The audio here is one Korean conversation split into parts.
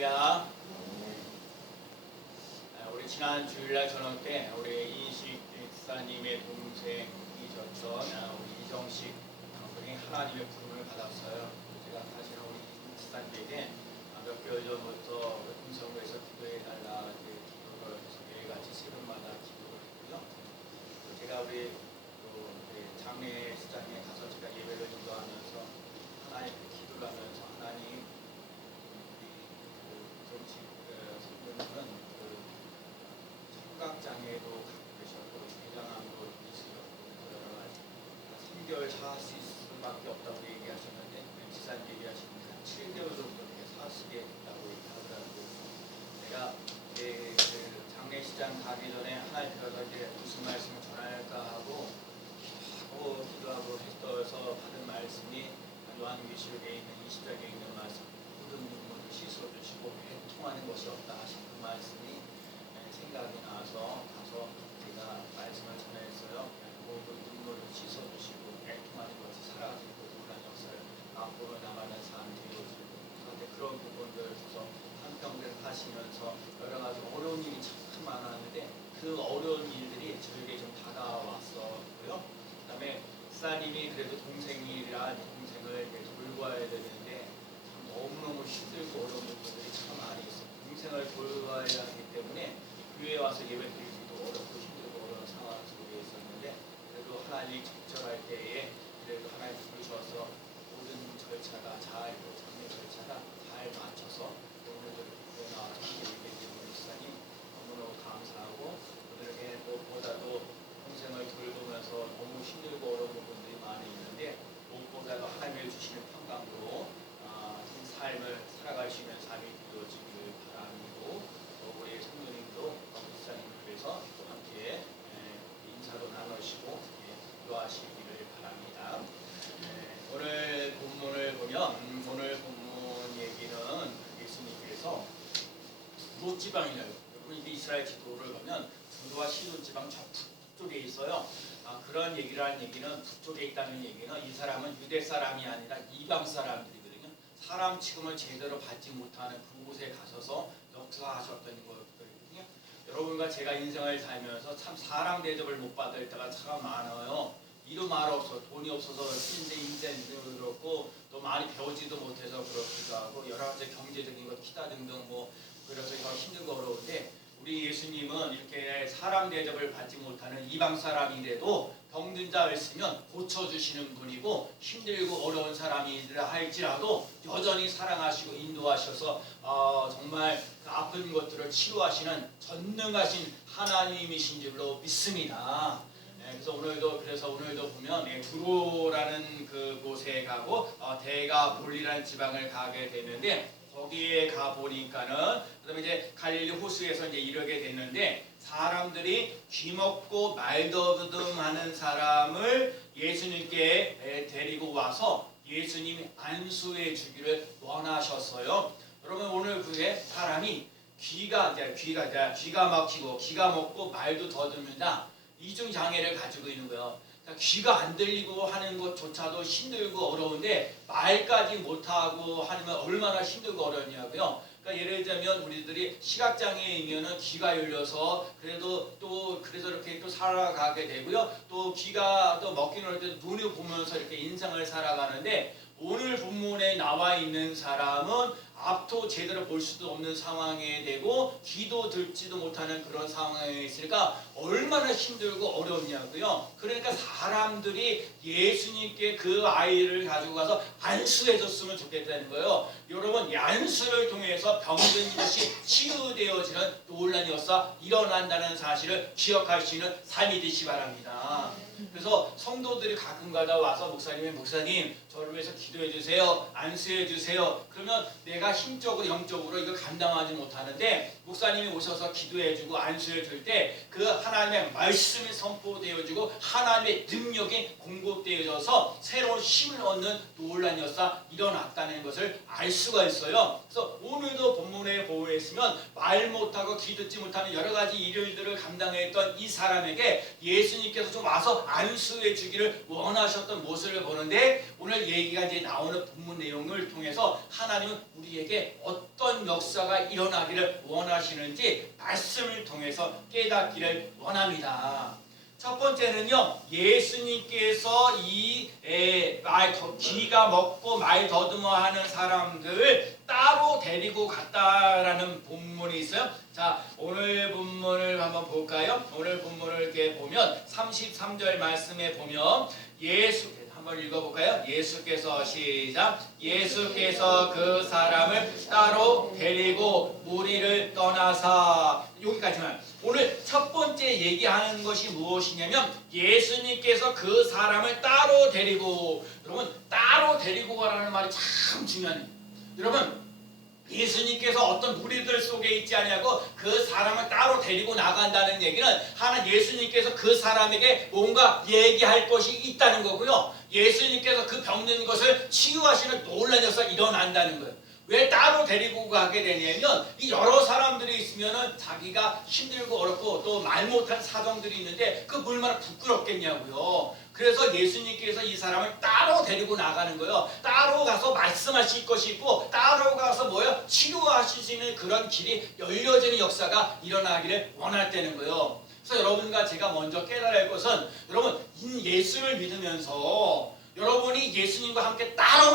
할렐루야. 우리 지난 주일날 저녁 때 우리 이식 집사님의 동생이셨던 우리 이정식 분이 하나님의 부름을 받았어요. 제가 사실은 우리 집사님에게 몇 개월 전부터 음성에서 기도해달라 기도를 매일같이 새벽마다 기도를 했고요. 제가 우리 장례 시장에 가서 제가 예배를 인도하면서 하나님 기도를 하면서 하나님 정식 성도님은 청각장애도 갖고 계셨고 췌장암도 있으셨고 여러 가지 3개월 살 수 있을 수밖에 없다고 얘기하셨는데 지사님 얘기하시는 한 7개월 정도 살 수 있다고 얘기하더라고요. 제가 장례시장 가기 전에 하나님께서 이제 무슨 말씀을 전할까 하고 기도하고 했어서 받은 말씀이 요한계시록에 있는 20장에 있는 말씀, 모든 눈물을 씻어주시고 통하는 것이 없다 하신 그 말씀이 생각이 나서 가서 제가 말씀을 전했어요. 모든 눈물을 씻어주시고 통하는 것이 사라지고 놀란 역사를 앞으로 나가는 삶이 되어지고 그런데 그런 부분들을 서 한평생 하시면서 여러 가지 어려운 일이 참 많았는데 그 어려운 일들이 저에게 좀 다가왔었고요. 그 다음에 집사님이 그래도 동생이라 동생을 돌봐야 되는데 너무너무 힘들고 어려운 부분들이 참 많이 있어요. 동생을 돌봐야 하기 때문에 교회에 와서 예배 드리기도 어렵고 힘들고 어려운 상황 속에 있었는데 그래도 하나님이 적절할 때에 그래도 하나님 부르셔서 모든 절차가 잘 장례 절차가 잘 맞춰서 오늘도 교회 나와서 예배 드리는 목사님 너무너무 감사하고 오늘에게 무엇보다도 동생을 돌보면서 너무 힘들고 어려운 부분들이 많이 있는데 무엇보다도 하나님이 주시는 평강으로 삶을 살아갈 수 있는 삶이 되어지길 바라고 우리 성도님도 목사님을 위해서 또 함께 인사도 나누시고 기도하시기를 바랍니다. 오늘 본문을 보면 오늘 본문 얘기는 예수님께서 두로 지방이라고 여러분 이스라엘 지도를 보면 두로와 시돈 지방 저 북쪽에 있어요. 그런 얘기를 하는 얘기는 북쪽에 있다는 얘기는 이 사람은 유대 사람이 아니라 이방 사람들이거든요. 사람 취급을 제대로 받지 못하는 그곳에 가셔서 역사하셨던 것들이거든요. 여러분과 제가 인생을 살면서 참 사람 대접을 못 받을 때가 참 많아요. 이도 말 없어 돈이 없어서 인생도 그렇고 또 많이 배우지도 못해서 그렇기도 하고 여러 가지 경제적인 것 기타 등등 그래서 이거 힘들고 어려운데 우리 예수님은 이렇게 사람 대접을 받지 못하는 이방 사람인데도 병든 자를 쓰면 고쳐주시는 분이고 힘들고 어려운 사람이라 할지라도 여전히 사랑하시고 인도하셔서 정말 그 아픈 것들을 치료하시는 전능하신 하나님이신 줄로 믿습니다. 그래서 오늘도 보면 두로라는 그 곳에 가고 대가볼리라는 지방을 가게 되는데 거기에 가 보니까는 그다음에 이제 갈릴리 호수에서 이제 이르게 됐는데 사람들이 귀먹고 말더듬하는 사람을 예수님께 데리고 와서 예수님이 안수해 주기를 원하셨어요. 여러분 오늘 그게 사람이 귀가 막히고 귀가 먹고 말도 더듬는다. 이중 장애를 가지고 있는 거예요. 귀가 안 들리고 하는 것조차도 힘들고 어려운데 말까지 못하고 하는 건 얼마나 힘들고 어렵냐고요. 그러니까 예를 들면 우리들이 시각장애이면은 귀가 열려서 그래서 이렇게 또 살아가게 되고요. 또 귀가 또 먹기 어려울 때 눈을 보면서 이렇게 인생을 살아가는데 오늘 본문에 나와 있는 사람은 앞도 제대로 볼 수도 없는 상황에 되고 귀도 듣지도 못하는 그런 상황에 있으니까 얼마나 힘들고 어렵냐고요. 그러니까 사람들이 예수님께 그 아이를 가지고 가서 안수해 줬으면 좋겠다는 거예요. 여러분 안수를 통해서 병든 것이 치유되어지는 놀라운 역사 일어난다는 사실을 기억하시는 삶이 되시기 바랍니다. 그래서 성도들이 가끔가다 와서 목사님 저를 위해서 기도해 주세요. 안수해 주세요. 그러면 내가 힘적으로 영적으로 이거 감당하지 못하는데 목사님이 오셔서 기도해 주고 안수해 줄 때 그 하나님의 말씀이 선포되어지고 하나님의 능력이 공급되어져서 새로운 힘을 얻는 놀라운 역사 일어났다는 것을 알 수가 있어요. 그래서 오늘도 본문에 보였으면 말 못하고 귀 듣지 못하는 여러 가지 일들을 감당했던 이 사람에게 예수님께서 좀 와서 안수해 주기를 원하셨던 모습을 보는데 오늘 얘기가 이제 나오는 본문 내용을 통해서 하나님은 우리에게 우리에게 어떤 역사가 일어나기를 원하시는지 말씀을 통해서 깨닫기를 원합니다. 첫 번째는요, 예수님께서 기가 먹고 말 더듬어하는 사람들을 따로 데리고 갔다라는 본문이 있어요. 자, 오늘 본문을 한번 볼까요? 오늘 본문을 이렇게 보면 33절 말씀에 보면 한번 읽어볼까요? 예수께서 시작. 예수께서 그 사람을 따로 데리고 무리를 떠나사. 여기까지만. 오늘 첫 번째 얘기하는 것이 무엇이냐면 예수님께서 그 사람을 따로 데리고. 여러분, 따로 데리고 가라는 말이 참 중요해요. 여러분, 예수님께서 어떤 무리들 속에 있지 아니하고 그 사람을 따로 데리고 나간다는 얘기는 하나 예수님께서 그 사람에게 뭔가 얘기할 것이 있다는 거고요. 예수님께서 그 병든 것을 치유하시는 놀라운 역사가 일어난다는 거예요. 왜 따로 데리고 가게 되냐면 이 여러 사람들이 있으면 자기가 힘들고 어렵고 또 말 못한 사정들이 있는데 그 얼마나 부끄럽겠냐고요. 그래서 예수님께서 이 사람을 따로 데리고 나가는 거예요. 따로 가서 말씀하실 것이 있고 따로 가서 치료하실 수 있는 그런 길이 열려지는 역사가 일어나기를 원할 때는 거예요. 그래서 여러분과 제가 먼저 깨달아야 할 것은 여러분 예수를 믿으면서 여러분이 예수님과 함께 따로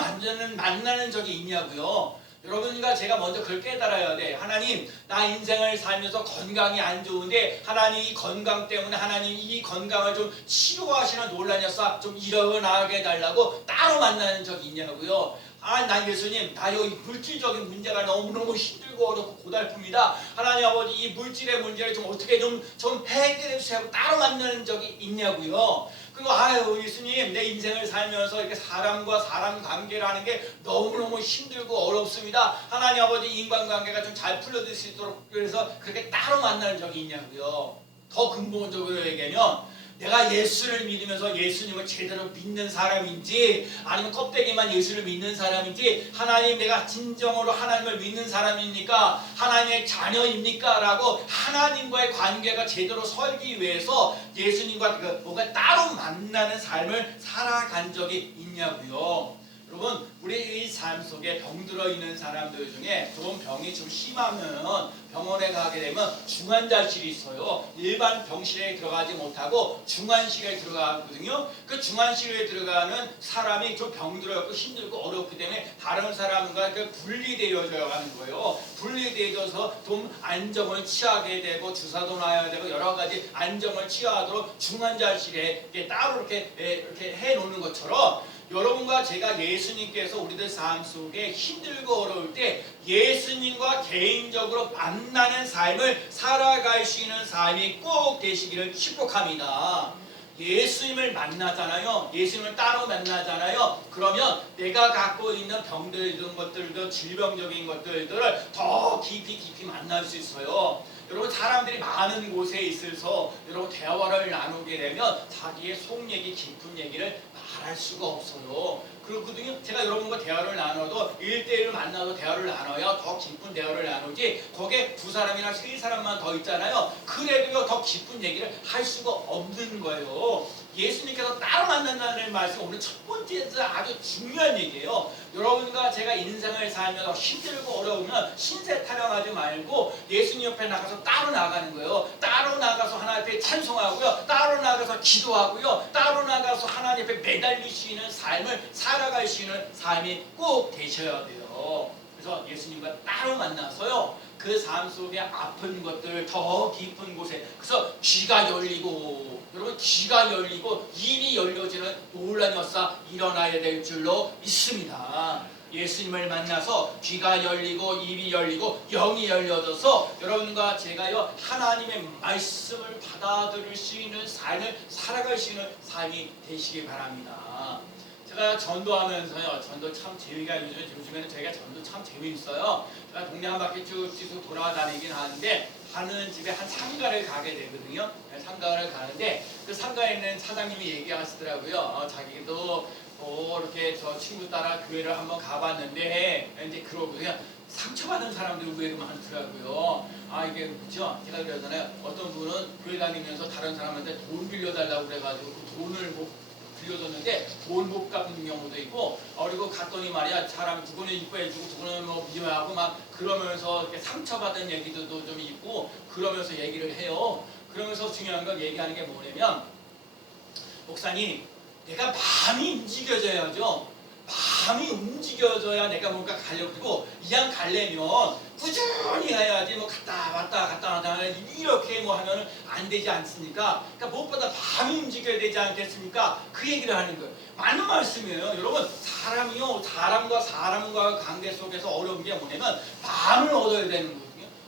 만나는 적이 있냐고요. 여러분과 제가 먼저 그걸 깨달아야 돼. 하나님, 나 인생을 살면서 건강이 안 좋은데 하나님 이 건강 때문에 하나님 이 건강을 좀 치료하시는 놀라운 역사 좀 일어나게 해달라고 따로 만나는 적이 있냐고요. 난 예수님, 나 여기 물질적인 문제가 너무너무 힘들고 어렵고 고달픕니다. 하나님 아버지 이 물질의 문제를 좀 어떻게 좀 해결해 주시고 따로 만나는 적이 있냐고요. 그리고 예수님, 내 인생을 살면서 이렇게 사람과 사람 관계를 하는 게 너무너무 힘들고 어렵습니다. 하나님 아버지 인간관계가 좀 잘 풀려질 수 있도록 그래서 그렇게 따로 만나는 적이 있냐고요. 더 근본적으로 얘기하면 내가 예수를 믿으면서 예수님을 제대로 믿는 사람인지 아니면 껍데기만 예수를 믿는 사람인지 하나님 내가 진정으로 하나님을 믿는 사람입니까? 하나님의 자녀입니까? 라고 하나님과의 관계가 제대로 설기 위해서 예수님과 뭔가 따로 만나는 삶을 살아간 적이 있냐고요. 여러분 우리 이 삶 속에 병들어 있는 사람들 중에 좀 병이 좀 심하면 병원에 가게 되면 중환자실이 있어요. 일반 병실에 들어가지 못하고 중환실에 들어가거든요. 그 중환실에 들어가는 사람이 좀 병들어갖고 힘들고 어렵기 때문에 다른 사람과 분리되어져 가는 거예요. 분리되어져서 좀 안정을 취하게 되고 주사도 놔야 되고 여러 가지 안정을 취하도록 중환자실에 따로 이렇게 해놓는 것처럼 여러분과 제가 예수님께서 우리들 삶 속에 힘들고 어려울 때 예수님과 개인적으로 만나는 삶을 살아갈 수 있는 삶이 꼭 되시기를 축복합니다. 예수님을 만나잖아요. 예수님을 따로 만나잖아요. 그러면 내가 갖고 있는 병들 이런 것들도 질병적인 것들을 더 깊이 만날 수 있어요. 여러분 사람들이 많은 곳에 있어서 여러분 대화를 나누게 되면 자기의 속 얘기 깊은 얘기를 말할 수가 없어요. 그렇거든요. 제가 여러분과 대화를 나눠도 1대1을 만나도 대화를 나눠야 더 깊은 대화를 나누지 거기에 2사람이나 3사람만 더 있잖아요. 그래도요 더 깊은 얘기를 할 수가 없는 거예요. 예수님께서 따로 만난다는 말씀 오늘 첫 번째에서 아주 중요한 얘기예요. 여러분과 제가 인생을 살면서 힘들고 어려우면 신세 타령하지 말고 예수님 옆에 나가서 따로 나가는 거예요. 따로 나가서 하나님 앞에 찬송하고요. 따로 나가서 기도하고요. 따로 나가서 하나님 앞에 매달릴 수 있는 삶을 살아갈 수 있는 삶이 꼭 되셔야 돼요. 그래서 예수님과 따로 만나서요. 그 삶 속에 아픈 것들 더 깊은 곳에 그래서 귀가 열리고 여러분 귀가 열리고 입이 열려지는 놀라운 역사 일어나야 될 줄로 믿습니다. 예수님을 만나서 귀가 열리고 입이 열리고 영이 열려져서 여러분과 제가요 하나님의 말씀을 받아들일 수 있는 삶을 살아갈 수 있는 삶이 되시기 바랍니다. 제가 전도하면서요, 전도 참 재미가 요즘에는 저희가 전도 참 재미있어요. 제가 동네 한 바퀴 쭉 돌아다니긴 하는데 가는 집에 한 상가를 가게 되거든요. 상가를 가는데 그 상가에 있는 사장님이 얘기하시더라고요. 자기도 이렇게 저 친구 따라 교회를 한번 가봤는데 이제 그러고요. 상처받은 사람들이 의외로 많더라고요. 이게 그렇죠? 제가 그러잖아요. 어떤 분은 교회 다니면서 다른 사람한테 돈 빌려달라고 그래가지고 그 돈을 빌려줬는데 돈 못 갚는 경우도 있고 그리고 갔더니 말이야 사람 누구는 이뻐해주고 누구는 뭐 미워하고 막 그러면서 이렇게 상처받은 얘기들도 좀 있고 그러면서 얘기를 해요. 그러면서 중요한 건 얘기하는 게 뭐냐면 목사님 내가 마음이 움직여져야죠. 마음이 움직여져야 내가 뭔가 가려고 그러고 이왕 가려면 꾸준히 해야지 뭐 갔다 왔다 이렇게 뭐 하면 안 되지 않습니까? 그러니까 무엇보다 마음이 움직여야 되지 않겠습니까? 그 얘기를 하는 거예요. 맞는 말씀이에요. 여러분 사람이요 사람과 사람과 관계 속에서 어려운 게 뭐냐면 마음을 얻어야 되는 거예요.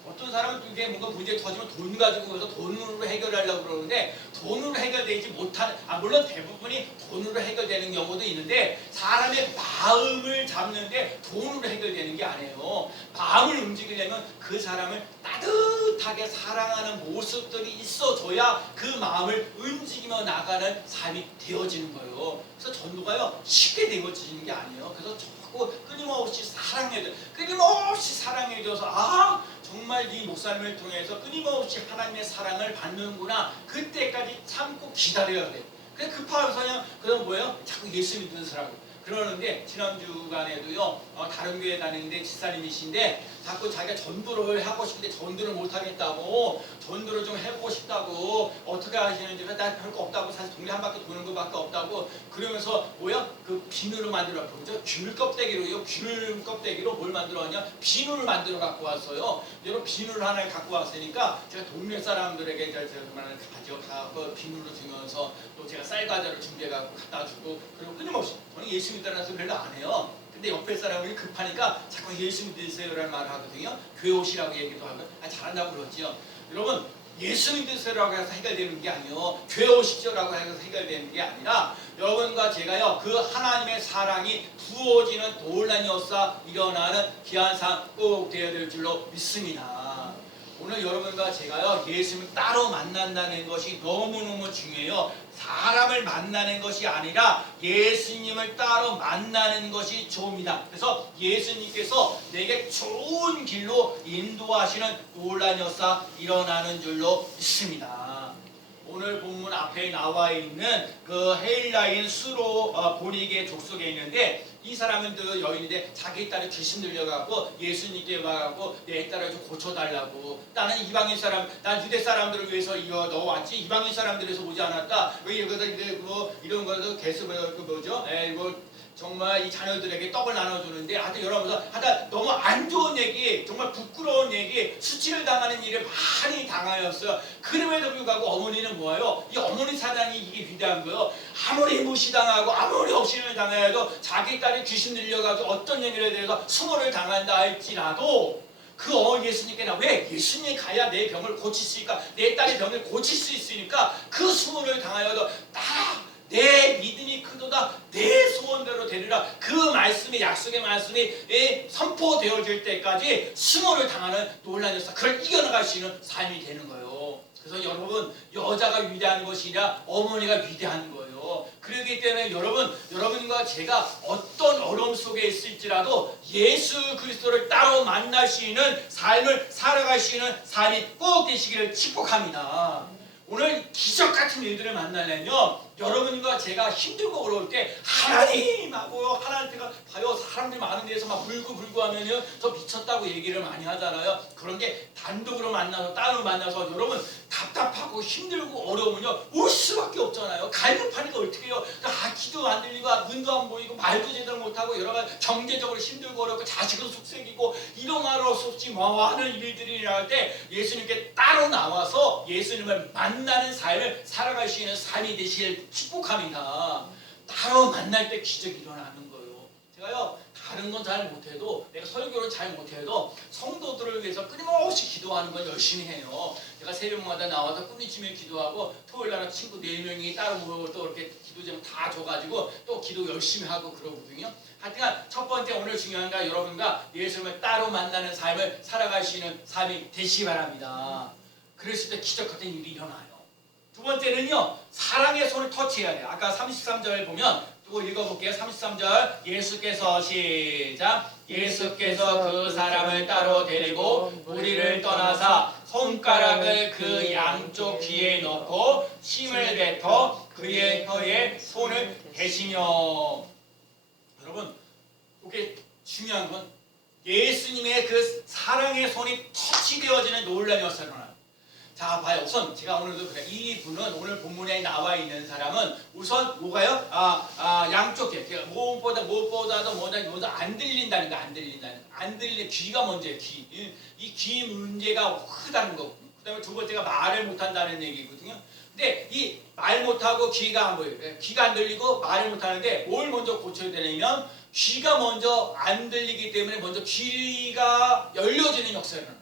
어떤 사람은 이게 뭔가 문제 터지면 돈 가지고 그래서 돈으로 해결하려고 그러는데 돈으로 해결되지 못하는 물론 대부분이 돈으로 해결되는 경우도 있는데 사람의 마음을 잡는데 돈으로 해결되는 게 아니에요. 마음을 움직이려면 그 사람을 따뜻하게 사랑하는 모습들이 있어줘야 그 마음을 움직이며 나가는 삶이 되어지는 거예요. 그래서 전도가요 쉽게 되어지는 게 아니에요. 그래서 자꾸 끊임없이 사랑해줘서 정말 이 목사님을 통해서 끊임없이 하나님의 사랑을 받는구나. 그때까지 참고 기다려야 돼요. 그냥 급하면서 그럼 뭐예요? 자꾸 예수 믿는 사람. 그러는데 지난주간에도요 다른 교회 다니는데 집사님이신데 자꾸 자기가 전도를 하고 싶은데 전도를 못하겠다고 전도를 좀 해보고 싶다고 어떻게 하시는지 나 별거 없다고 사실 동네 한 바퀴 도는 것밖에 없다고 그러면서 뭐야 그 비누를 만들어 보죠. 귤 껍데기로요 귤 껍데기로 뭘 만들어 왔냐 비누를 만들어 갖고 왔어요. 여러분 비누를 하나 갖고 왔으니까 제가 동네 사람들에게 정말 가져가고 비누를 주면서 또 제가 쌀과자를 준비해 갖고 갖다 주고 그리고 끊임없이 저는 예수 믿다라서 별로 안 해요. 근데 옆에 사람이 급하니까 자꾸 예수 믿으세요라는 말을 하거든요. 교회 오시라고 얘기도 하고 잘한다고 그러지요. 여러분 예수 믿으세요라고 해서 해결되는 게 아니요. 교회 오십시오라고 해서 해결되는 게 아니라 여러분과 제가요 그 하나님의 사랑이 부어지는 놀란 역사 일어나는 귀한 삶 꼭 되어야 될 줄로 믿습니다. 오늘 여러분과 제가요 예수님을 따로 만난다는 것이 너무너무 중요해요. 사람을 만나는 것이 아니라 예수님을 따로 만나는 것이 좋습니다. 그래서 예수님께서 내게 좋은 길로 인도하시는 놀라운 역사 일어나는 줄로 믿습니다. 오늘 본문 앞에 나와 있는 그 헬라인 수로 보니게 족속에 있는데 이 사람은 그 여인인데 자기 딸이 귀신 들려갖고 예수님께 와갖고 내 딸을 좀 고쳐달라고 나는 이방인 사람 난 유대 사람들을 위해서 이거 넣어왔지 이방인 사람들에서 오지 않았다 왜 여기다 뭐 이런 거도 계속 그 뭐죠 정말 이 자녀들에게 떡을 나눠주는데 하여튼 여러분들 하여튼 너무 안 좋은 얘기 정말 부끄러운 얘기 수치를 당하는 일을 많이 당하였어요. 그럼에도 불구하고 어머니는 뭐예요? 이 어머니 사랑이 이게 위대한 거예요. 아무리 무시당하고 아무리 없이를 당해도 자기 딸이 귀신 들려가지고 어떤 얘기에 대해서 수모를 당한다 할지라도 그 예수님께나 왜 예수님이 가야 내 병을 고칠 수 있으니까 내 딸의 병을 고칠 수 있으니까 그 수모를 당하여도 따라 내 믿음이 크도다 내 소원대로 되리라 그 말씀이 약속의 말씀이 선포되어질 때까지 수모를 당하는 놀라운 역사 그걸 이겨나갈 수 있는 삶이 되는 거예요. 그래서 여러분 여자가 위대한 것이 아니라 어머니가 위대한 거예요. 그렇기 때문에 여러분과 제가 어떤 어려움 속에 있을지라도 예수 그리스도를 따로 만날 수 있는 삶을 살아갈 수 있는 삶이 꼭 되시기를 축복합니다. 오늘 기적 같은 일들을 만나려면 여러분과 제가 힘들고 어려울 때 하나님하고요 하나님께가 봐요 사람들이 많은 데서 막 울고 하면요 저 미쳤다고 얘기를 많이 하잖아요. 그런 게 단독으로 만나서 따로 만나서 여러분 답답하고 힘들고 어려우면요 올 수밖에 없잖아요. 갈급하니까 어떻게 해요? 기도 안 들리고 눈도 안 보이고 말도 제대로 못하고 여러 가지 경제적으로 힘들고 어렵고 자식은 속색이고 이런 말할 수 없지 뭐 하는 일들이 일어날 때 예수님께 따로 나와서 예수님을 만나는 삶을 살아갈 수 있는 삶이 되실 축복합니다. 따로 만날 때 기적이 일어나는 거예요. 제가요 다른 건 잘 못해도 내가 설교를 잘 못해도 성도들을 위해서 끊임없이 기도하는 건 열심히 해요. 제가 새벽마다 나와서 꾸미치며 기도하고 토요일날 친구 4명이 따로 모여서 또 이렇게 기도 제목 다 줘가지고 또 기도 열심히 하고 그러거든요. 하여튼 첫 번째 오늘 중요한 건 여러분과 예수님을 따로 만나는 삶을 살아갈 수 있는 삶이 되시기 바랍니다. 그랬을 때 기적 같은 일이 일어나요. 두 번째는요 사랑의 손을 터치해야 돼요. 아까 33절 보면 또 읽어볼게요. 33절 예수께서 시작 예수께서 그 사람을 따로 데리고 우리를 떠나사 손가락을 그 양쪽 귀에 넣고 침을 뱉어 그의 혀에 손을 대시며. 여러분, 이게 중요한 건 예수님의 그 사랑의 손이 터치되어지는 놀라운 역사를 일어나요. 자, 봐요. 우선 제가 오늘도 그래. 이분은 오늘 본문에 나와 있는 사람은 우선 뭐가요? 양쪽 귀. 무엇보다도 뭐다 안 들린다는 거, 안 들리는 귀가 먼저예요. 귀. 이 귀 문제가 크다는 거. 그다음에 두 번째가 말을 못한다는 얘기거든요. 근데 이 말 못하고 귀가 안 보여요. 귀가 안 들리고 말을 못하는데 뭘 먼저 고쳐야 되냐면 귀가 먼저 안 들리기 때문에 먼저 귀가 열려지는 역사를 일어나요.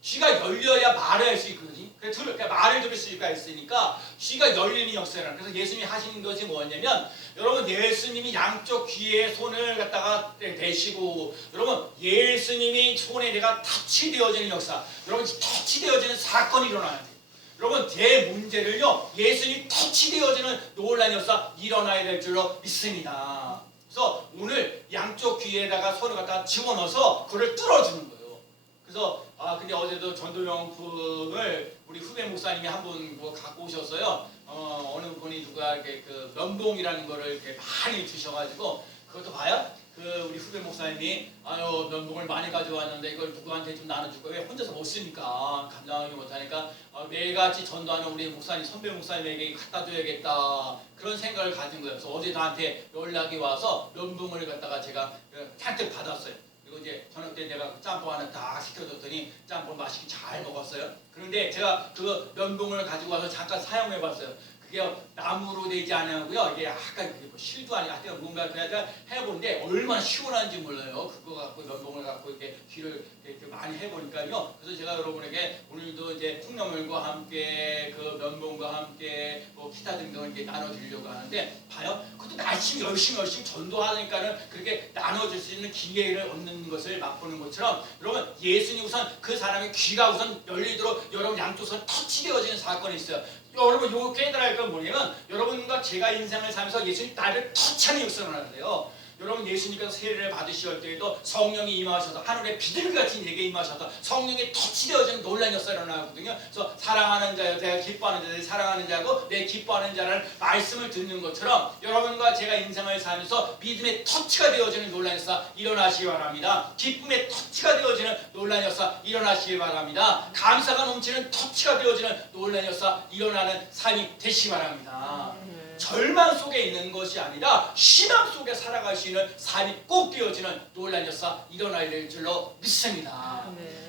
귀가 열려야 말을 할 수 있거든요. 그러니까 말을 들을 수가 있으니까 귀가 열리는 역사를. 그래서 예수님이 하시는 것이 뭐냐면 여러분 예수님이 양쪽 귀에 손을 갖다가 대시고 여러분 예수님이 손에 내가 터치되어지는 역사. 여러분 터치되어지는 사건이 일어나야 돼요. 여러분 제 문제를요 예수님이 터치되어지는 놀라운 역사 일어나야 될 줄로 믿습니다. 그래서 오늘 양쪽 귀에다가 손을 갖다가 집어넣어서 그걸 뚫어주는 거예요. 그래서 근데 어제도 전도용품을 우리 후배 목사님이 한 분 뭐 갖고 오셨어요. 어느 분이 누가 이렇게 그 면봉이라는 거를 이렇게 많이 주셔가지고 그것도 봐요. 그 우리 후배 목사님이 면봉을 많이 가져왔는데 이걸 누구한테 좀 나눠줄 거예요. 왜 혼자서 못 쓰니까 감당하기 못하니까 매일같이 전도하는 우리 목사님 선배 목사님에게 갖다 줘야겠다 그런 생각을 가진 거예요. 그래서 어제 나한테 연락이 와서 면봉을 갖다가 제가 잔뜩 받았어요. 그리고 이제 저녁 때 내가 짬뽕 하나 딱 시켜줬더니 짬뽕 맛있게 잘 먹었어요. 그런데 제가 그 면봉을 가지고 와서 잠깐 사용해봤어요. 그게 나무로 되지 않고요. 이게 약간 뭐 실도 아니고 하여튼 뭔가 그냥 해보는데 얼마나 시원한지 몰라요. 그거 갖고 면봉을 갖고 이렇게 귀를 이렇게 많이 해보니까요. 그래서 제가 여러분에게 오늘도 이제 콩나물과 함께 그 면봉과 함께 뭐 기타 등등을 이렇게 나눠드리려고 하는데 봐요. 그것도 열심히 전도하니까는 그렇게 나눠줄 수 있는 기회를 얻는 것을 맛보는 것처럼 여러분 예수님 우선 그 사람의 귀가 우선 열리도록 여러분 양쪽 손 터치되어지는 사건이 있어요. 여러분 요거 깨달아야 할 건 뭐냐면 여러분과 제가 인생을 살면서 예수님 나를 터치하는 역사를 하는데요. 여러분 예수님께서 세례를 받으실 때에도 성령이 임하셔서 하늘에 비둘기같이 내게 임하셔서 성령이 터치되어지는 놀라운 역사를 일어나거든요. 그래서 사랑하는 자여 내가 기뻐하는 자들 사랑하는 자고 내 기뻐하는 자라는 말씀을 듣는 것처럼 여러분과 제가 인생을 살면서 믿음의 터치가 되어지는 놀라운 역사 일어나시기 바랍니다. 기쁨의 터치가 되어지는 놀라운 역사 일어나시기 바랍니다. 감사가 넘치는 터치가 되어지는 놀라운 역사 일어나는 삶이 되시기 바랍니다. 절망 속에 있는 것이 아니라 희망 속에 살아갈 수 있는 삶이 꼭 되어지는 놀라운 역사 일어나야 될 줄로 믿습니다.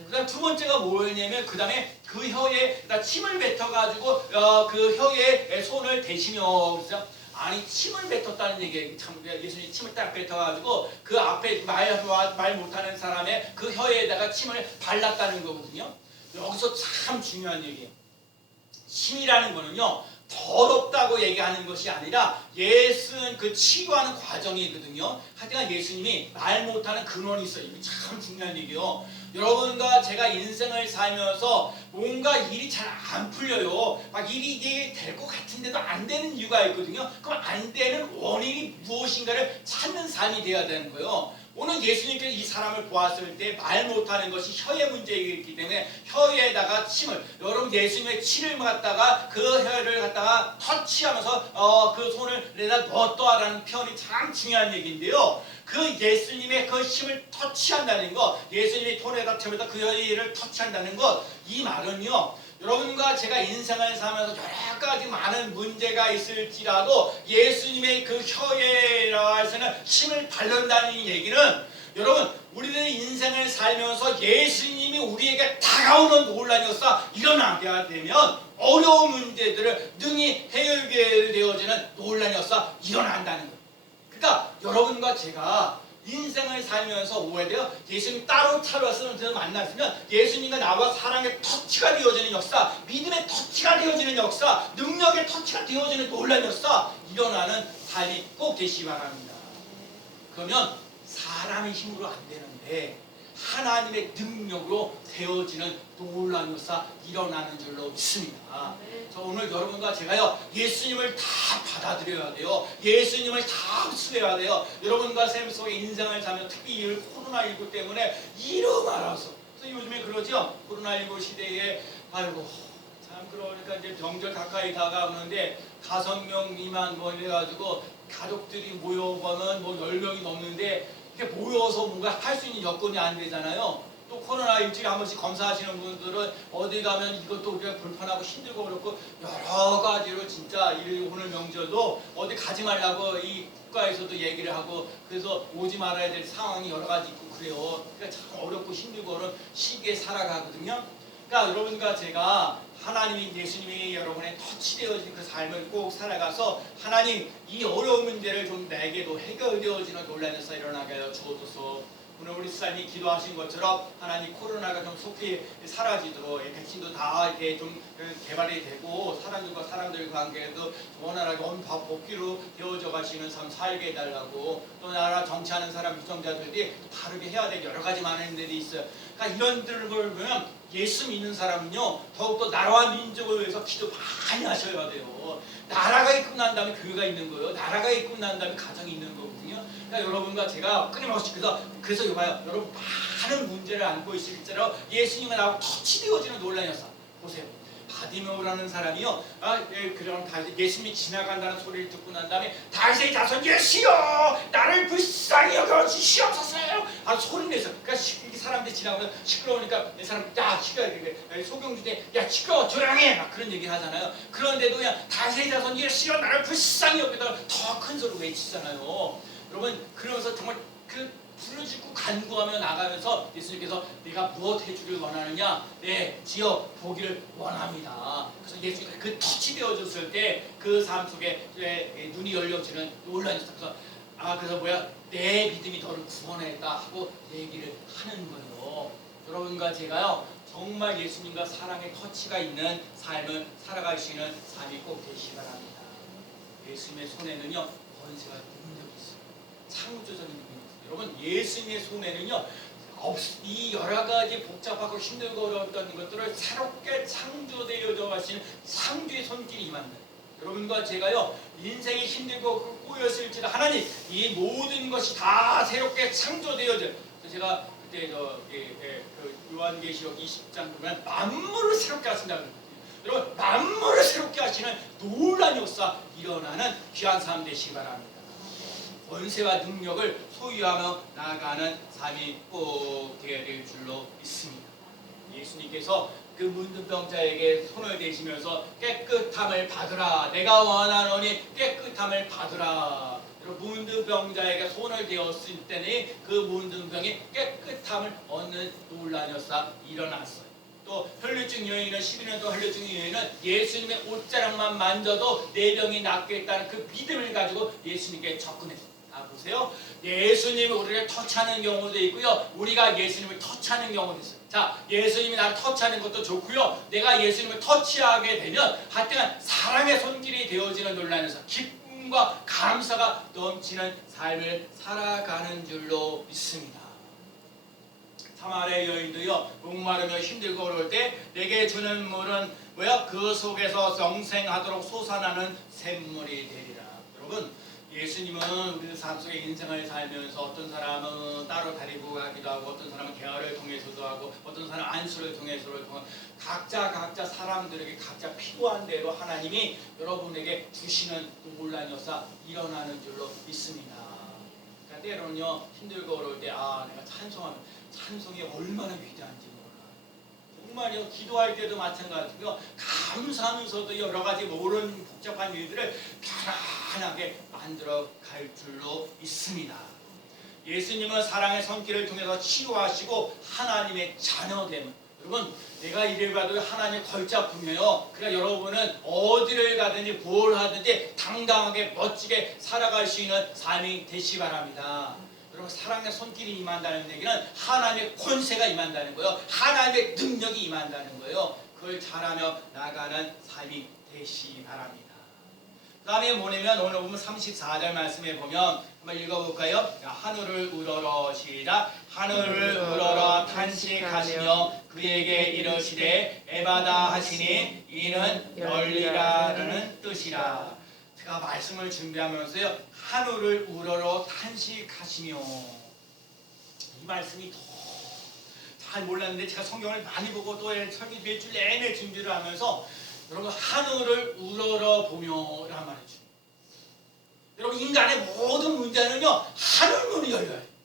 그 다음 두 번째가 뭐였냐면 그 다음에 그 혀에 침을 뱉어가지고 그 혀에 손을 대시며 그래서 아니 침을 뱉었다는 얘기예요. 참 예수님이 침을 딱 뱉어가지고 그 앞에 말 못하는 사람의 그 혀에다가 침을 발랐다는 거거든요. 여기서 참 중요한 얘기예요. 침이라는 거는요. 더럽다고 얘기하는 것이 아니라 예수는 그 치료하는 과정이거든요. 하여간 예수님이 말 못하는 근원이 있어요. 이게 참 중요한 얘기예요. 여러분과 제가 인생을 살면서 뭔가 일이 잘 안 풀려요. 막 일이 이게 될 것 같은데도 안 되는 이유가 있거든요. 그럼 안 되는 원인이 무엇인가를 찾는 삶이 돼야 되는 거예요. 오늘 예수님께서 이 사람을 보았을 때 말 못하는 것이 혀의 문제이기 때문에 혀에다가 침을 여러분 예수님의 침을 갖다가 그 혀를 갖다가 터치하면서 그 손을 내다 넣었다라는 표현이 참 중요한 얘기인데요. 그 예수님의 그 힘을 터치한다는 것, 예수님의 손에다 펴면서 그 혀를 터치한다는 것, 이 말은요. 여러분과 제가 인생을 살면서 여러 가지 많은 문제가 있을지라도 예수님의 그 혀에서는 힘을 바른다는 얘기는 여러분 우리는 인생을 살면서 예수님이 우리에게 다가오는 놀라운 역사 일어나게 되면 어려운 문제들을 능히 해결되게 되어지는 놀라운 역사 일어난다는 거예요. 그러니까 여러분과 제가 인생을 살면서 오해야 돼요. 예수님 따로 찾아서 만났으면 예수님과 나와 사랑의 터치가 되어지는 역사, 믿음의 터치가 되어지는 역사, 능력의 터치가 되어지는 놀라운 역사 일어나는 삶이 꼭 되시기 바랍니다. 그러면 사람의 힘으로 안 되는데 하나님의 능력으로 되어지는 놀라운 역사 일어나는 줄로 믿습니다. 저 오늘 여러분과 제가요 예수님을 다 받아들여야 돼요. 예수님을 다 흡수해야 돼요. 여러분과 삶 속에 인생을 살면 특히 이 코로나19 때문에 이루 말아서 그래서 요즘에 그러죠. 코로나19 시대에 아이고 참 참 그러니까 이제 명절 가까이 다가오는데 5명 미만 뭐 이래가지고 가족들이 모여보면 뭐 10명이 넘는데 이렇게 모여서 뭔가 할 수 있는 여건이 안 되잖아요. 또 코로나 일주일에 한 번씩 검사하시는 분들은 어디 가면 이것도 우리가 불편하고 힘들고 그렇고 여러 가지로 진짜 오늘 명절도 어디 가지 말라고 이 국가에서도 얘기를 하고 그래서 오지 말아야 될 상황이 여러 가지 있고 그래요. 그러니까 참 어렵고 힘들고 그런 시기에 살아가거든요. 그러니까 여러분과 제가 하나님이 예수님이 여러분의 터치되어진 그 삶을 꼭 살아가서 하나님 이 어려운 문제를 좀 내게도 해결되어지는 논란에서 일어나게 하여 주옵소서. 오늘 우리 수사님이 기도하신 것처럼 하나님 코로나가 좀 속히 사라지도록 백신도 다 이렇게 좀 개발이 되고 사람들과 사람들 관계도 원활하게 복귀로 되어져 가시는 삶 살게 해달라고 또 나라 정치하는 사람 유정자들이 다르게 해야 될 여러 가지 많은 일들이 있어요. 그러니까 이런 들을 보면 예수 믿는 사람은요 더욱더 나라와 민족을 위해서 기도 많이 하셔야 돼요. 나라가 있고 난 다음에 교회가 있는 거예요. 나라가 있고 난 다음에 가정이 있는 거거든요. 그러니까 여러분과 제가 끊임없이 그래서 이봐요. 여러분 많은 문제를 안고 있을지라도 예수님과 나하고 터치되어지는 논란이었어. 보세요. 바디메오라는 사람이요. 그럼 예수님이 지나간다는 소리를 듣고 난 다음에 다윗의 자손 예수여 나를 불쌍히 여겨 주시옵소서 소리 내서 그러니까 사람들이 지나가면 시끄러우니까 내 사람 야 시끄러워 소경주대 야 시끄러워 조용해 막 그런 얘기 하잖아요. 그런데도 그냥 다윗의 자손 예수여 나를 불쌍히 여겨다가 더 큰 소리로 외치잖아요. 여러분 그러면서 정말 부르짖고 간구하며 나가면서 예수님께서 내가 무엇 해주길 원하느냐 네 지어 보기를 원합니다. 그래서 예수님이 그 터치되어졌을 때 그 삶 속에 눈이 열려지는 논란이 있었어. 그래서 내 믿음이 너를 구원했다 하고 얘기를 하는 거예요. 여러분과 제가요 정말 예수님과 사랑의 터치가 있는 삶을 살아가시는 삶이 꼭 되시기 바랍니다. 예수님의 손에는요 권세와 능력이 있어요. 창조적인 능력이 있어요. 여러분 예수님의 손에는요 이 여러 가지 복잡하고 힘들고 어려웠던 것들을 새롭게 창조되어져 가시는 창조의 손길이 임한다. 여러분과 제가요 인생이 힘들고 꼬였을지라 하나님 이 모든 것이 다 새롭게 창조되어져. 제가 그때 요한계시록 20장 보면 만물을 새롭게 하신다 그랬거든요. 여러분 만물을 새롭게 하시는 놀라운 역사 일어나는 귀한 삶 되시기 바랍니다. 권세와 능력을 소유하며 나아가는 삶이 꼭 되어야 될 줄로 믿습니다. 예수님께서 그 문둥병자에게 손을 대시면서 깨끗함을 받으라. 내가 원하노니 깨끗함을 받으라. 문둥병자에게 손을 대었을 때는 그 문둥병이 깨끗함을 얻는 놀라운 역사 일어났어요. 또 혈류증 여인은 12년 동안 혈류증 여인은 예수님의 옷자락만 만져도 내 병이 낫겠다는 그 믿음을 가지고 예수님께 접근했어요. 보세요. 예수님이 우리를 터치하는 경우도 있고요. 우리가 예수님을 터치하는 경우도 있어요. 자, 예수님이 나를 터치하는 것도 좋고요. 내가 예수님을 터치하게 되면 하여튼 사랑의 손길이 되어지는 논란에서 기쁨과 감사가 넘치는 삶을 살아가는 줄로 믿습니다. 사마리아 여인도요. 목마르며 힘들고 어려울 때 내게 주는 물은 그 속에서 영생하도록 솟아나는 샘물이 되리라. 여러분 예수님은 우리 삶 속에 인생을 살면서 어떤 사람은 따로 다니고 가기도 하고 어떤 사람은 대화를 통해서도 하고 어떤 사람은 안수를 통해서도 하고 각자 사람들에게 각자 필요한 대로 하나님이 여러분에게 주시는 놀라운 역사 일어나는 줄로 믿습니다. 그러니까 때로는요 힘들고 어려울 때 내가 찬송이 얼마나 위대한지 정말요 기도할 때도 마찬가지고요 감사하면서도 여러 가지 모르는 복잡한 일들을 편안하게 만들어 갈 줄로 믿습니다. 예수님은 사랑의 손길을 통해서 치유하시고 하나님의 자녀됨. 여러분 내가 이를 봐도 하나님의 걸작품이에요. 그러니까 여러분은 어디를 가든지 뭘 하든지 당당하게 멋지게 살아갈 수 있는 삶이 되시기 바랍니다. 여러분 사랑의 손길이 임한다는 얘기는 하나님의 권세가 임한다는 거예요. 하나님의 능력이 임한다는 거예요. 그걸 잘하며 나가는 삶이 되시기 바랍니다. 그 다음에 뭐냐면 오늘 보면 34절 말씀에 보면 한번 읽어볼까요? 하늘을 우러러 시작. 하늘을 우러러 탄식하시며 그에게 이르시되 에바다 하시니 이는 열리라는 뜻이라. 제가 말씀을 준비하면서요 하늘을 우러러 탄식하시며 이 말씀이 더 잘 몰랐는데 제가 성경을 많이 보고 또 설교 몇 줄 내내 준비를 하면서 여러분 하늘을 우러러 보며란 말이죠. 여러분 인간의 모든 문제는요 하늘 문이 열려요.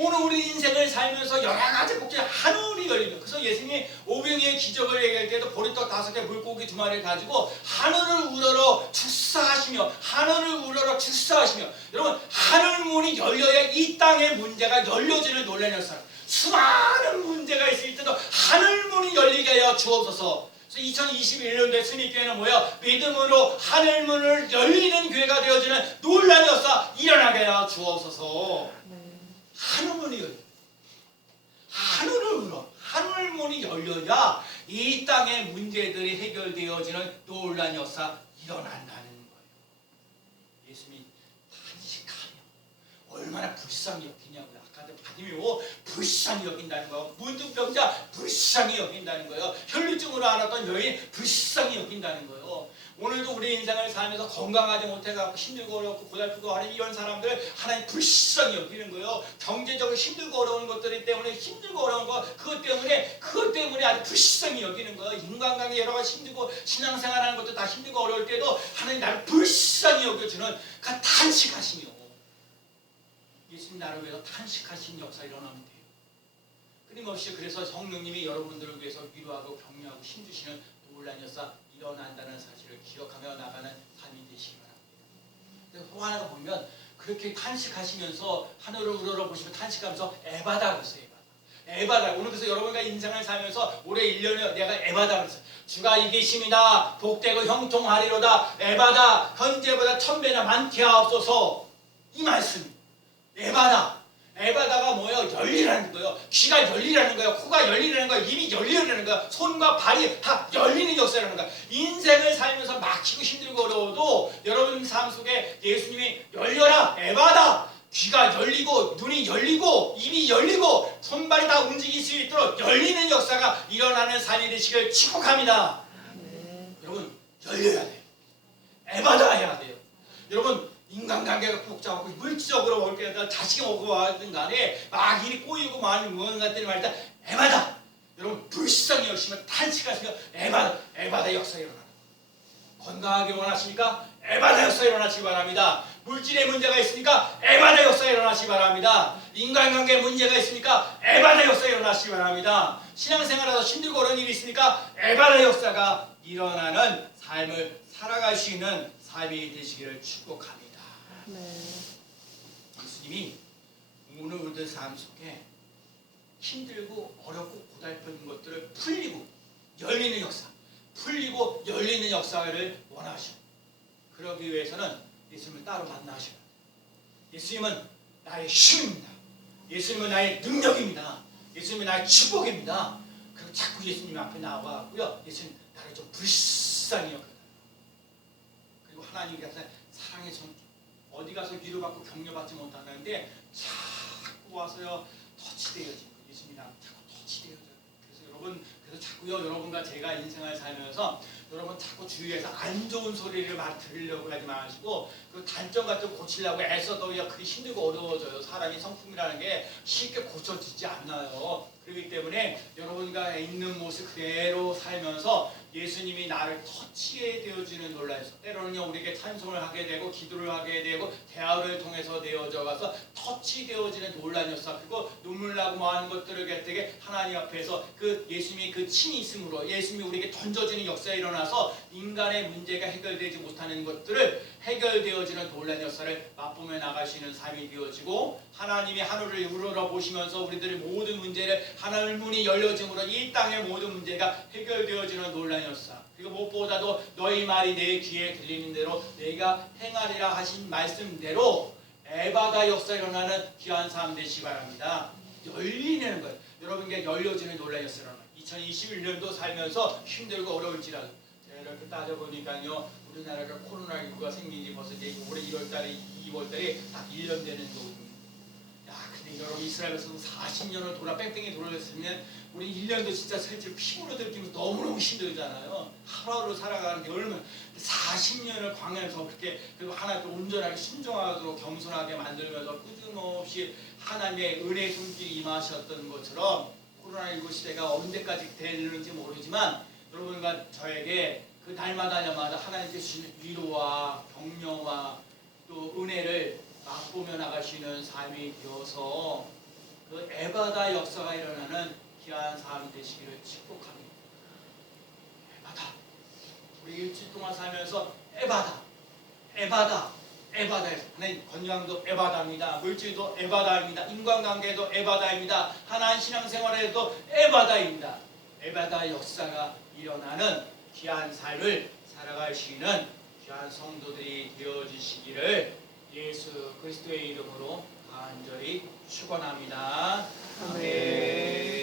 오늘 우리 인생을 살면서 여러 가지 목적에 하늘이 열립니다. 그래서 예수님이 오병이의 기적을 얘기할 때도 보리떡 5개 물고기 2마리를 가지고 하늘을 우러러 축사하시며 하늘을 우러러 축사하시며 여러분 하늘 문이 열려야 이 땅의 문제가 열려지는 놀라는 역사. 수많은 문제가 있을 때도 하늘 문이 열리게 하여 주옵소서. 2021년도에 스님교회는 뭐야? 믿음으로 하늘 문을 열리는 교회가 되어지는 놀라는 역사 일어나게 하여 주옵소서. 하늘문이 열려. 하늘을 울어. 하늘문이 열려야 이 땅의 문제들이 해결되어지는 놀라운 역사 일어난다는 거예요. 예수님이 탄식하며 얼마나 불쌍히 여기냐고요. 아까도 받으며 불쌍히 여긴다는 거예요. 문둥병자 불쌍히 여긴다는 거예요. 혈루증으로 앓았던 여인 불쌍히 여긴다는 거예요. 오늘도 우리 인생을 살면서 건강하지 못해서 힘들고 어렵고 고달프고 하는 이런 사람들 하나님 불쌍히 여기는 거예요. 경제적으로 힘들고 어려운 것들 때문에 힘들고 어려운 거 그것 때문에 아주 불쌍히 여기는 거예요. 인간관계 여러 가지 힘들고 신앙생활하는 것도 다 힘들고 어려울 때도 하나님 나를 불쌍히 여겨주는 그 탄식하시며 예수님 나를 위해서 탄식하신 역사 일어나면 돼요. 끊임없이 그래서 성령님이 여러분들을 위해서 위로하고 격려하고 힘주시는 놀라운 역사 일어난다는 사실을 기억하며 나가는 삶이 되시기 바랍니다. 호하나가 보면 그렇게 탄식하시면서 하늘을 우러러 보시고 탄식하면서 에바다 그랬어요. 에바다. 오늘 그래서 여러분과 인생을 살면서 올해 1년에 내가 에바다 그랬어요. 주가 이기심이다. 복되고 형통하리로다. 에바다. 현재보다 1000배나 많게 하옵소서. 이 말씀. 에바다. 에바다가 뭐예요? 열리라는 거예요. 귀가 열리라는 거예요. 코가 열리라는 거예요. 입이 열리라는 거예요. 손과 발이 다 열리는 역사라는 거예요. 인생을 살면서 막히고 힘들고 어려워도 여러분 삶 속에 예수님이 열려라. 에바다. 귀가 열리고 눈이 열리고 입이 열리고 손발이 다 움직일 수 있도록 열리는 역사가 일어나는 삶이 되시길 축복합니다. 여러분 열려야 돼요. 에바다 해야 돼요. 여러분 인간관계가 복잡하고 물질적으로 올 때마다 자식이 오고 와든 간에 막 일이 꼬이고 많이 무언가 때문에 말이다 에바다. 여러분 불쌍히 여시면 탄식하시며 에바다 역사 일어나는 건강하게 원하십니까? 에바다 역사 일어나시기 바랍니다. 물질의 문제가 있으니까 에바다 역사 일어나시기 바랍니다. 인간관계 문제가 있으니까 에바다 역사 일어나시기 바랍니다. 신앙생활에서 힘들고 어려운 일이 있으니까 에바다 역사가 일어나는 삶을 살아갈 수 있는 삶이 되시기를 축복합니다. 예수님이 오늘 우리들 삶 속에 힘들고 어렵고 고달픈 것들을 풀리고 열리는 역사, 풀리고 열리는 역사를 원하시고 그러기 위해서는 예수님을 따로 만나셔야 돼요. 예수님은 나의 힘입니다. 예수님은 나의 능력입니다. 예수님은 나의 축복입니다. 그리고 자꾸 예수님 앞에 나와고요. 예수님 나를 좀 불쌍히 여겨요. 그리고 하나님께서 사랑의 전 어디 가서 위로받고 격려받지 못하는데 자꾸 와서요 터치되어지고 예수님 앞에 자꾸 터치되어져요. 그래서 여러분 그래서 자꾸요 여러분과 제가 인생을 살면서 여러분 자꾸 주위에서 안 좋은 소리를 막 들으려고 하지 마시고 그 단점 같은 거 고치려고 애써도 그게 힘들고 어려워져요. 사람이 성품이라는 게 쉽게 고쳐지지 않나요. 그렇기 때문에 여러분과 있는 모습 그대로 살면서 예수님이 나를 터치해 되어지는 놀라서 때로는요 우리에게 찬송을 하게 되고 기도를 하게 되고 대화를 통해서 되어져 가서 터치되어지는 놀라운 역사 그리고 눈물 나고 뭐 하는 것들을 되게 하나님 앞에서 그 예수님이 그 친히 있음으로 예수님이 우리에게 던져지는 역사가 일어나서 인간의 문제가 해결되지 못하는 것들을 해결되어지는 놀라운 역사를 맛보며 나가시는 삶이 되어지고 하나님이 하늘을 우러러 보시면서 우리들의 모든 문제를 하늘 문이 열려짐으로 이 땅의 모든 문제가 해결되어지는 놀라운 역사 그리고 무엇보다도 너희 말이 내 귀에 들리는 대로 내가 행하리라 하신 말씀대로 에바다 역사 일어나는 귀한 삶 되시기 바랍니다. 열리는 거예요. 여러분께 열려지는 놀라운 역사 일어나요. 2021년도 살면서 힘들고 어려울지라도 이렇게 따져보니까요 우리나라가 코로나19가 생긴 지 벌써 이제 올해 1월달에 2월달에 딱 1년 되는 거거든요. 야 근데 여러분 이스라엘에서 40년을 뺑뺑이 돌아갔으면 우리 1년도 진짜 실제로 피부로 느끼면 너무너무 힘들잖아요. 하루하루 살아가는 게 얼마나 40년을 광야에서 그렇게 그리고 하나님께 온전하게 순종하도록 겸손하게 만들면서 끊임없이 하나님의 은혜의 손길이 임하셨던 것처럼 코로나19 시대가 언제까지 되는지 모르지만 여러분과 저에게 그 날마다 하나님께서 주시는 위로와 격려와 또 은혜를 맛보며 나가시는 삶이 되어서 그 에바다 역사가 일어나는 귀한 삶 되시기를 축복합니다. 에바다. 우리 일주일 동안 살면서 에바다. 하나님 건강도 에바다입니다. 물질도 에바다입니다. 인간관계도 에바다입니다. 하나님 신앙생활에도 에바다입니다. 에바다 역사가 일어나는 귀한 삶을 살아갈 수 있는 귀한 성도들이 되어주시기를 예수 그리스도의 이름으로 간절히 축원합니다. 아멘.